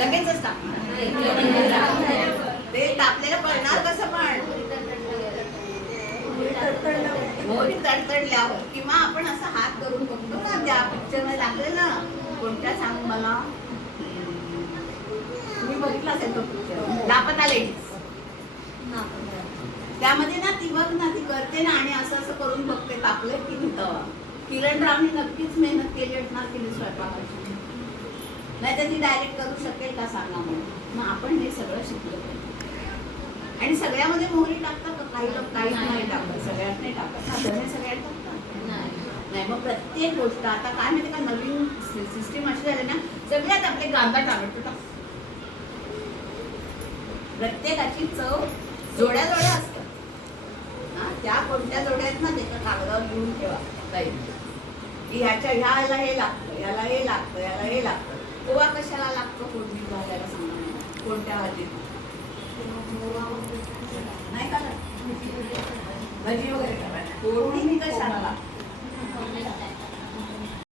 लगेचच टाकणार ते तापलेलं पळणार कसं पण मोहरी तडतडल्यावर किंवा आपण असा हात करून बघतो ना त्या पिक्चर मध्ये दाखवलं ना कोणत्या सांग मला तुम्ही बघितला असेल तो पिक्चर लापता लेडीज त्यामध्ये ना ती बघ ना ती करते ना आणि असं असं करून बघते तापले की तवा किरण रावने नक्कीच मेहनत केली असणार तिने स्वयंपाकाची नाही तर ती डायरेक्ट करू शकेल का सांगा म्हणून मग आपण हे सगळं शिकलो आणि सगळ्यामध्ये मोहरी टाकतात का काही लोक काही नाही टाकत सगळ्यात नाही टाकत धने सगळ्यात टाकतात नाही मग प्रत्येक गोष्ट आता काय माहिती का नवीन सिस्टीम अशी झाली ना सगळ्यात आपले कांदा टोमॅटो टाक प्रत्येकाची चव जोड्या जोड्या असतात त्या कोणत्या जोड्या आहेत ना त्याच्या कागदावर लिहून ठेवा काही की ह्याच्या ह्याला हे लागतं याला हे लागतं याला हे लागतं पोहा कशाला लागतो फोडणी घालायला सांगा कोणत्या भाजीत नाही का भजी वगैरे करायला फोडणी कशाला लागतं